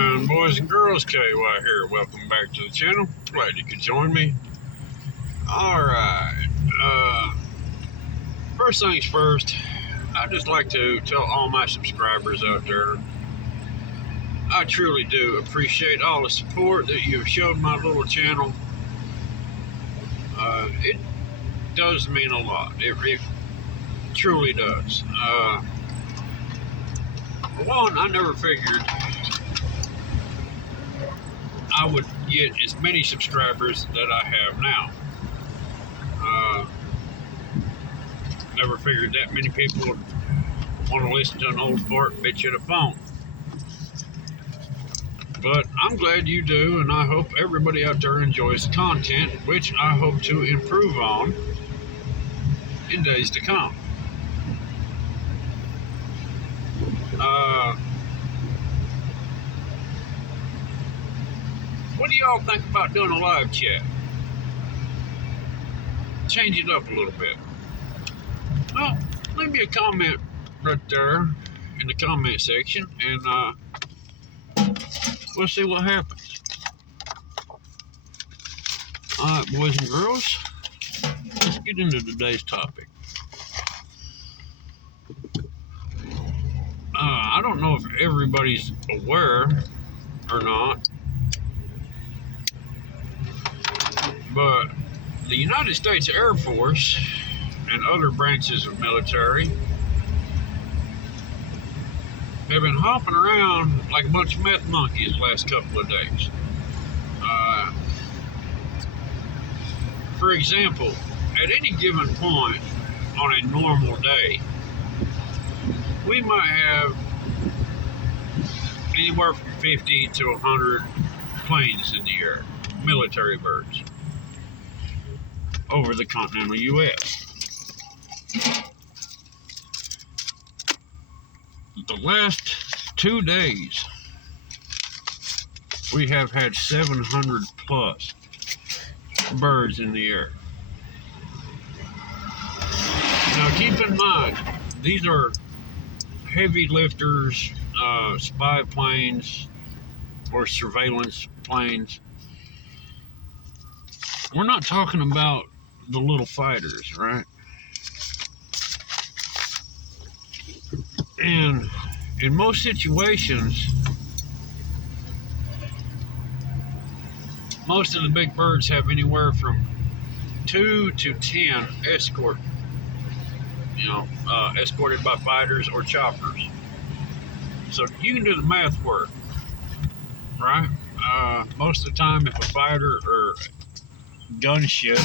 afternoon, boys and girls. KY here. Welcome back to the channel. Glad you could join me. Alright. First things first, I'd just like to tell all my subscribers out there, I truly do appreciate all the support that you've shown my little channel. It does mean a lot. It truly does. For one, I never figured I would get as many subscribers that I have now. Never figured that many people would want to listen to an old fart bitch at a phone. But I'm glad you do, and I hope everybody out there enjoys the content, which I hope to improve on in days to come. What do y'all think about doing a live chat? Change it up a little bit. Well, leave me a comment right there in the comment section, and we'll see what happens. Alright, boys and girls, let's get into today's topic. I don't know if everybody's aware or not, but the United States Air Force and other branches of military have been hopping around like a bunch of meth monkeys the last couple of days. For example, at any given point on a normal day, we might have anywhere from 50 to 100 planes in the air, military birds, over the continental U.S. The last 2 days, we have had 700 plus birds in the air. Now keep in mind, these are heavy lifters, spy planes, or surveillance planes. We're not talking about the little fighters, right? And in most situations, most of the big birds have anywhere from 2 to 10 escorted by fighters or choppers. So you can do the math work, right? Most of the time, if a fighter or gunship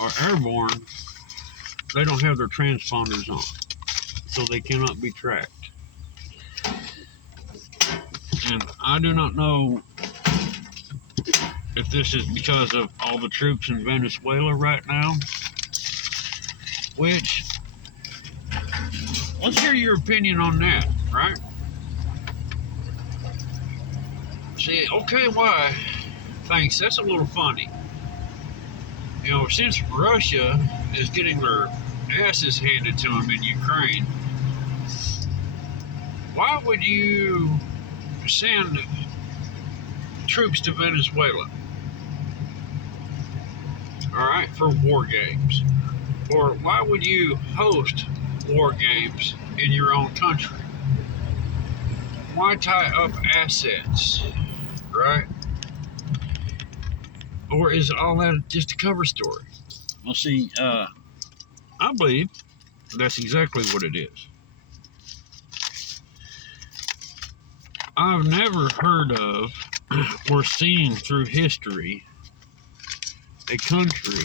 are airborne, they don't have their transponders on, so they cannot be tracked. And I do not know if this is because of all the troops in Venezuela right now, which, let's hear your opinion on that, right? See, OKY thinks that's a little funny. You know, since Russia is getting their asses handed to them in Ukraine, why would you send troops to Venezuela? Alright, for war games. Or why would you host war games in your own country? Why tie up assets, right? Or is all that just a cover story? Well, see, I believe that's exactly what it is. I've never heard of or seen through history a country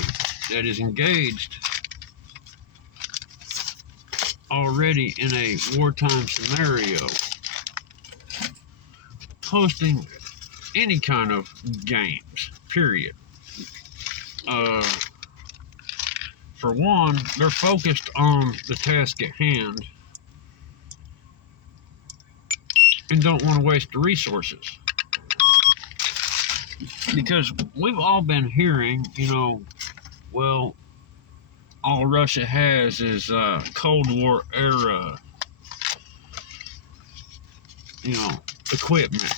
that is engaged already in a wartime scenario hosting any kind of games, period. For one, they're focused on the task at hand and don't want to waste the resources. Because we've all been hearing, well, all Russia has is Cold War era equipment,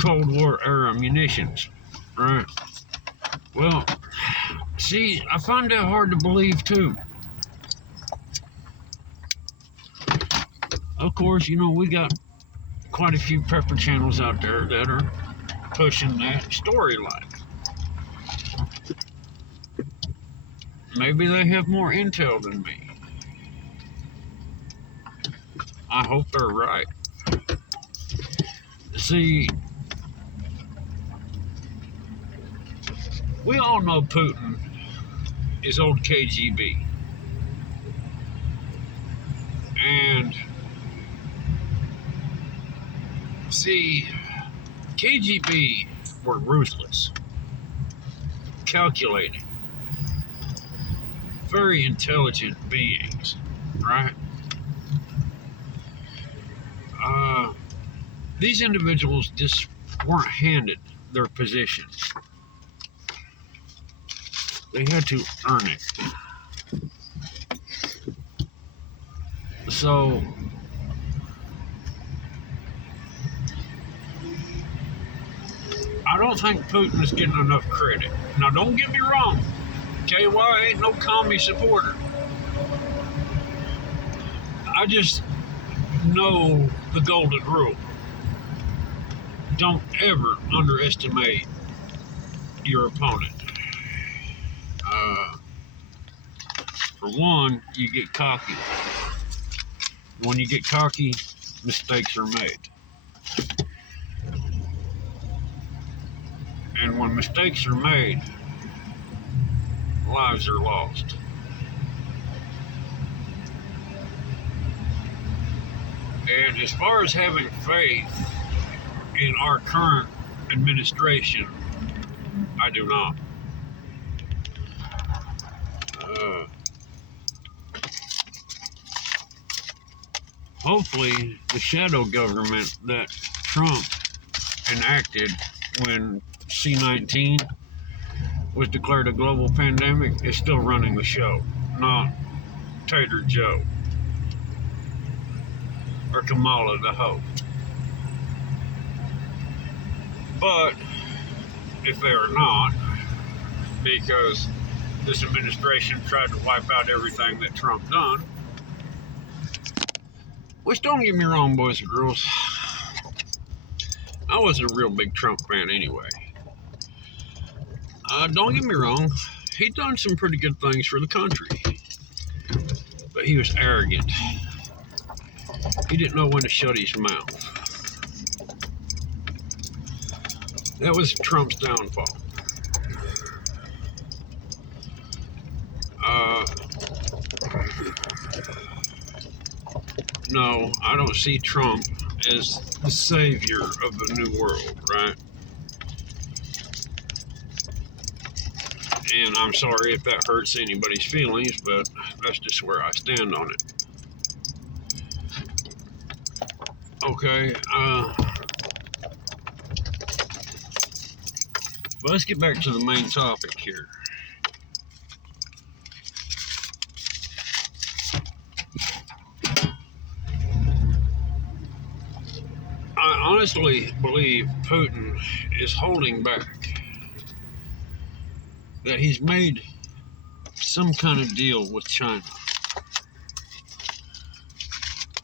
Cold War era munitions, right? Well, see, I find that hard to believe too. Of course, we got quite a few prepper channels out there that are pushing that storyline. Maybe they have more intel than me. I hope they're right. See, we all know Putin is old KGB. And see, KGB were ruthless, calculating, very intelligent beings, right? These individuals just weren't handed their positions. They had to earn it. So, I don't think Putin is getting enough credit. Now, don't get me wrong. KY ain't no commie supporter. I just know the golden rule. Don't ever underestimate your opponent. For one, you get cocky. When you get cocky, mistakes are made. And when mistakes are made, lives are lost. And as far as having faith in our current administration, I do not. Hopefully, the shadow government that Trump enacted when C-19 was declared a global pandemic is still running the show, not Tater Joe or Kamala the hoe. But if they are not, because this administration tried to wipe out everything that Trump done, which, don't get me wrong, boys and girls, I wasn't a real big Trump fan anyway. Don't get me wrong, he done some pretty good things for the country, but he was arrogant. He didn't know when to shut his mouth. That was Trump's downfall. No, I don't see Trump as the savior of the new world, right? And I'm sorry if that hurts anybody's feelings, but that's just where I stand on it. Okay, but let's get back to the main topic here. I honestly believe Putin is holding back. That he's made some kind of deal with China.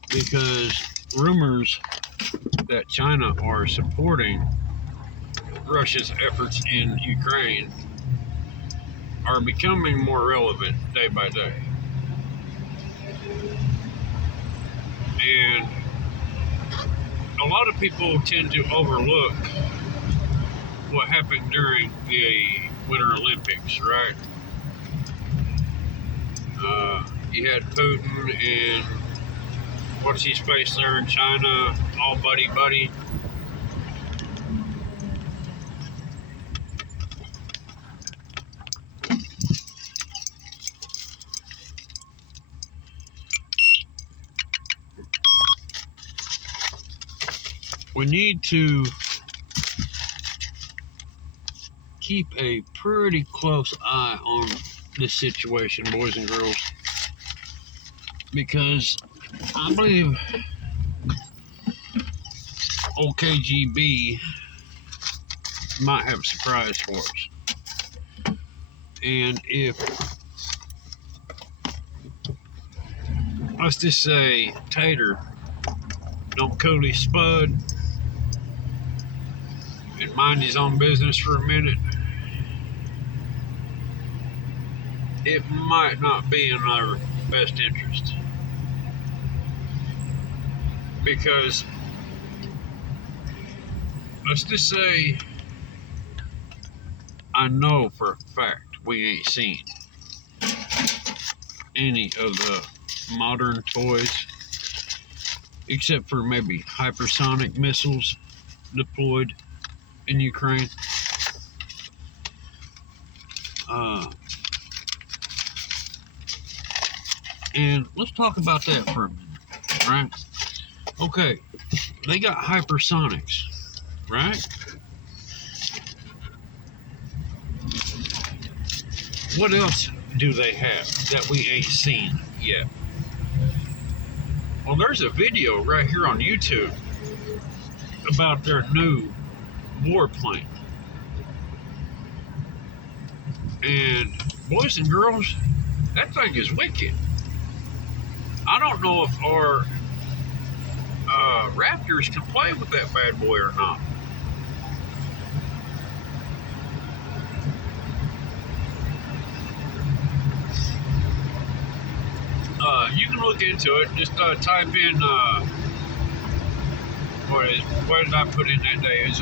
Because rumors that China are supporting Russia's efforts in Ukraine are becoming more relevant day by day. And a lot of people tend to overlook what happened during the Winter Olympics, right? You had Putin and what's his face there in China, all buddy-buddy. We need to keep a pretty close eye on this situation, boys and girls, because I believe old KGB might have a surprise for us. And if, let's just say, Tater don't cool his spud and mind his own business for a minute, it might not be in our best interest. Because, let's just say, I know for a fact we ain't seen any of the modern toys, except for maybe hypersonic missiles deployed in Ukraine. And let's talk about that for a minute, right? Okay, they got hypersonics, right? What else do they have that we ain't seen yet? Well, there's a video right here on YouTube about their new warplane. And boys and girls, that thing is wicked. I don't know if our Raptors can play with that bad boy or not. You can look into it. Just type in, what did I put in that day? It's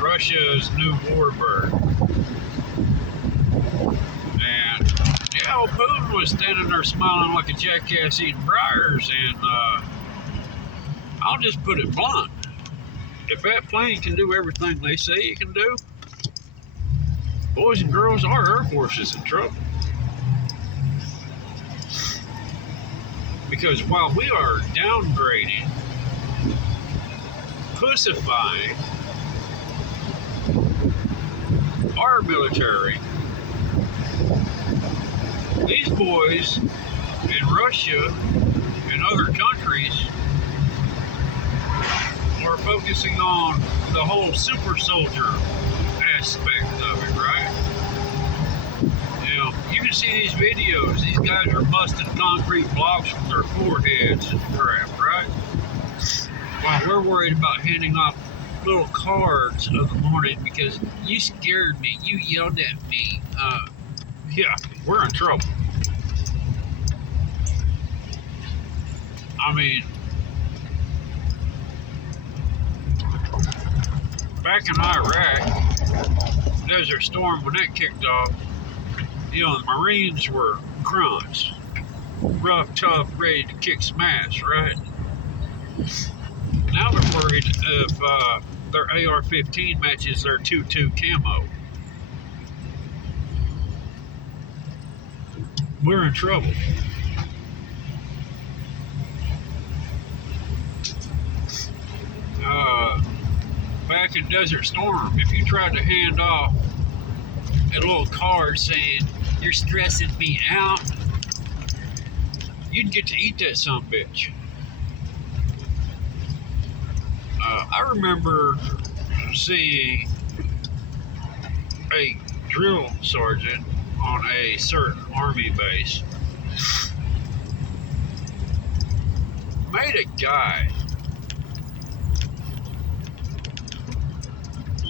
Russia's new warbird. And yeah, old Putin was standing there smiling like a jackass eating briars, and I'll just put it blunt. If that plane can do everything they say it can do, boys and girls, our Air Force is in trouble. Because while we are downgrading, pussifying our military, these boys in Russia and other countries are focusing on the whole super soldier aspect of it, right? You know, you can see these videos, these guys are busting concrete blocks with their foreheads and crap, right? While we're worried about handing off little cards of the morning because you scared me, you yelled at me. Yeah, we're in trouble. I mean, back in Iraq, Desert Storm, when that kicked off, you know, the Marines were grunts. Rough, tough, ready to kick some ass, right? Now they're worried if their AR-15 matches their 2.2 camo. We're in trouble. Back in Desert Storm, if you tried to hand off a little card saying, "You're stressing me out," you'd get to eat that sumbitch. I remember seeing a drill sergeant on a certain army base made a guy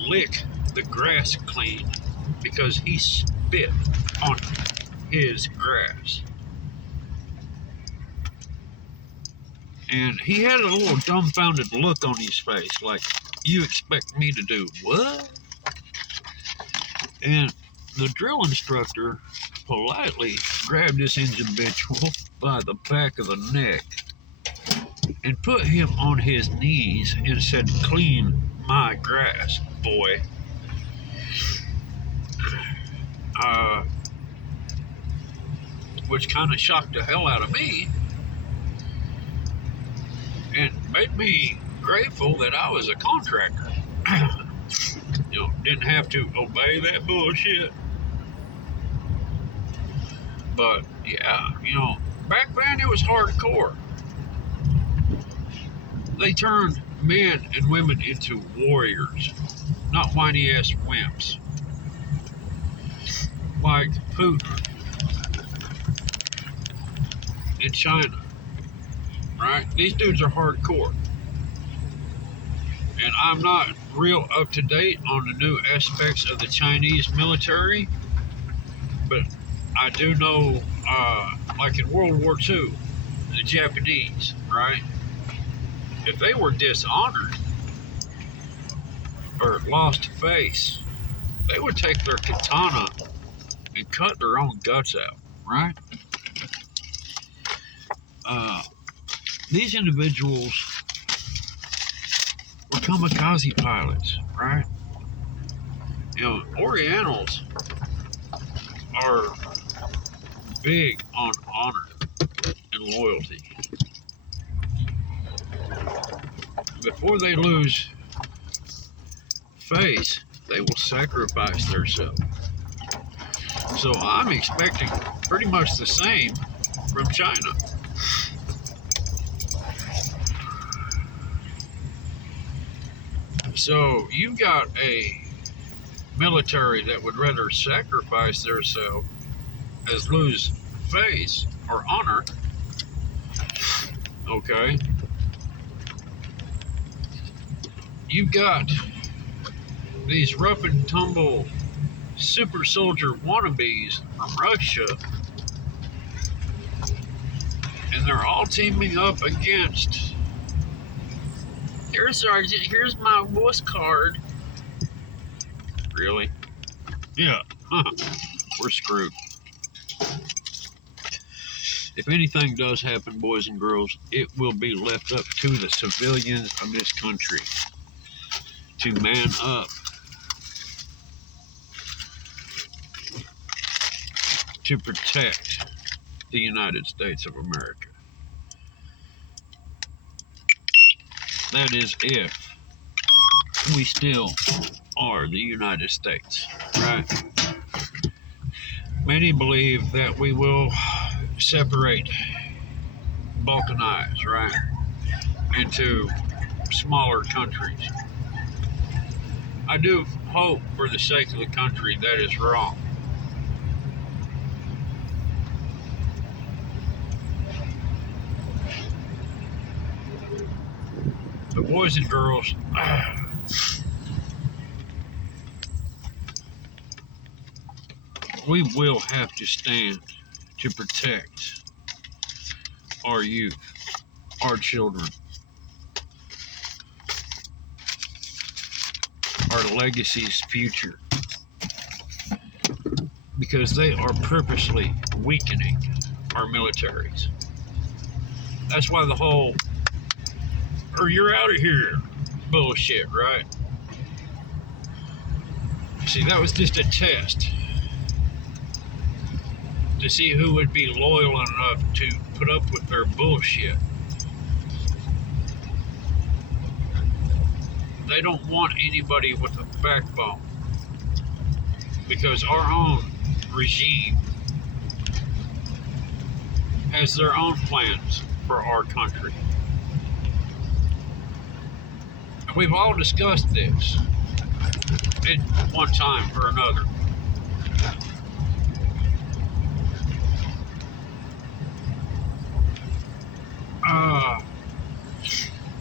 lick the grass clean because he spit on his grass. And he had a little dumbfounded look on his face, like, "You expect me to do what?" And the drill instructor politely grabbed this individual by the back of the neck and put him on his knees and said, "Clean my grass, boy." Which kind of shocked the hell out of me and made me grateful that I was a contractor. You know, didn't have to obey that bullshit. But yeah, you know, back then it was hardcore. They turned men and women into warriors, not whiny ass wimps like Putin in China, right? These dudes are hardcore. And I'm not real up to date on the new aspects of the Chinese military, but I do know, like in World War II, the Japanese, right? If they were dishonored or lost face, they would take their katana and cut their own guts out, right? These individuals were kamikaze pilots, right? You know, Orientals are big on honor and loyalty. Before they lose face, they will sacrifice themselves. So I'm expecting pretty much the same from China. So you've got a military that would rather sacrifice themselves as lose face or honor. Okay. You've got these rough and tumble super soldier wannabes from Russia, and they're all teaming up against, here, Sergeant, here's my voice card. Really? Yeah. We're screwed. If anything does happen, boys and girls, it will be left up to the civilians of this country to man up, to protect the United States of America. That is if we still are the United States, right? Many believe that we will separate, balkanize, right, into smaller countries. I do hope, for the sake of the country, that is wrong. But boys and girls, we will have to stand to protect our youth, our children, our legacy's future, because they are purposely weakening our militaries. That's why the whole, or you're out of here bullshit, right? See, that was just a test to see who would be loyal enough to put up with their bullshit. They don't want anybody with a backbone, because our own regime has their own plans for our country. And we've all discussed this at one time or another.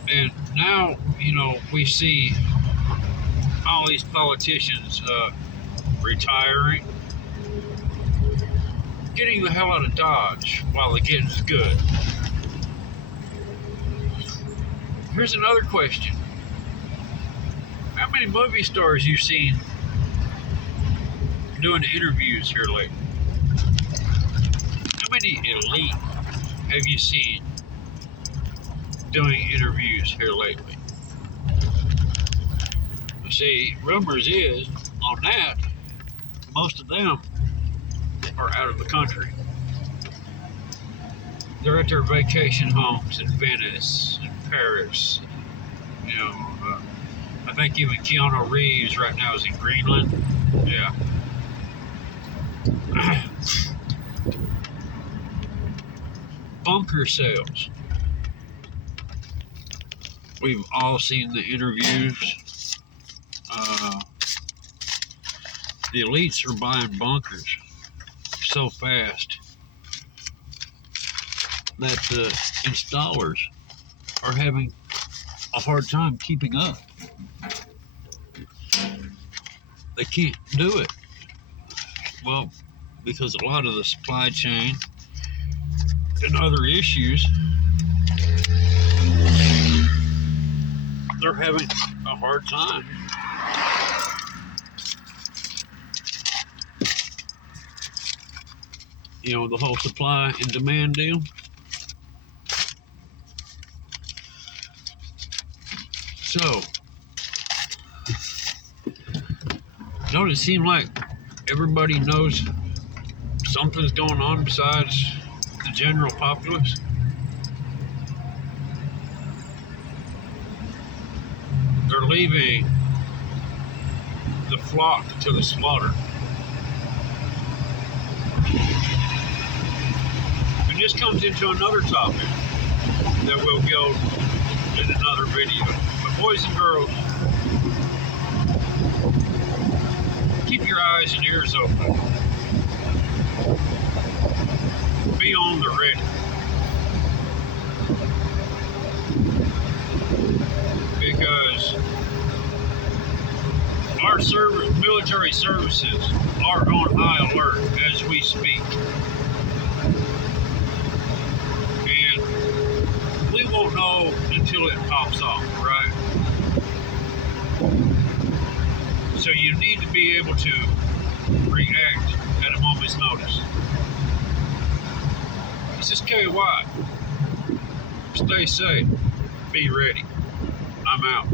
And now, you know, we see all these politicians retiring, getting the hell out of Dodge while the getting's good. Here's another question. How many movie stars you seen doing interviews here lately? How many elite have you seen doing interviews here lately? See, rumors is, on that, most of them are out of the country. They're at their vacation homes in Venice and Paris. You know, I think even Keanu Reeves right now is in Greenland. Yeah. Bunker sales. We've all seen the interviews. The elites are buying bunkers so fast that the installers are having a hard time keeping up. They can't do it. Well, because a lot of the supply chain and other issues, they're having a hard time. You know, the whole supply and demand deal. So, don't it seem like everybody knows something's going on besides the general populace? They're leaving the flock to the slaughter. And this comes into another topic that we'll go in another video. But boys and girls, keep your eyes and ears open. Be on the ready. Because our military services are on high alert as we speak. And we won't know until it pops off, right? So you need to be able to react at a moment's notice. This is KY. Stay safe. Be ready. I'm out.